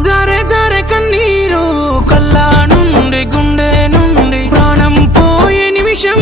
జారే జారే కన్నీరు కల్లా నుండి గుండె నుండి ప్రాణం పోయే నిమిషం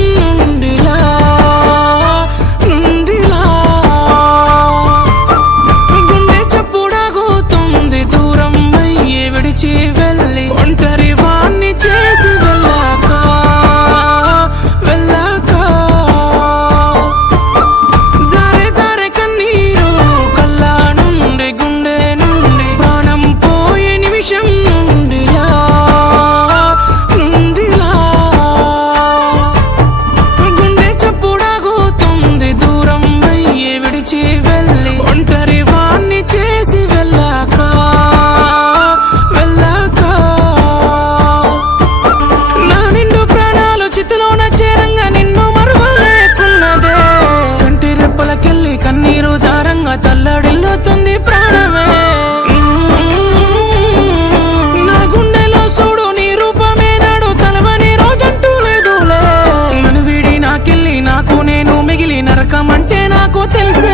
నమ్మకం నాకు తెలుసు